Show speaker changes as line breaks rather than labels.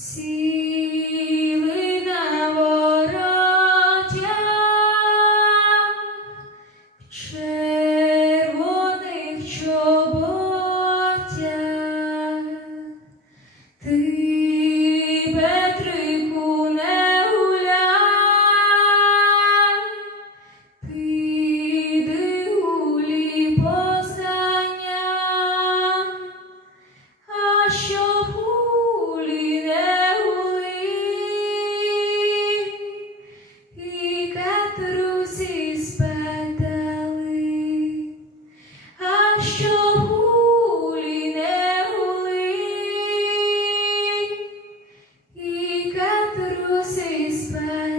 Сіли на воротя в червоних чоботях, ти Петрику не гуляй, піди гулі познання, а що vocês batalhem.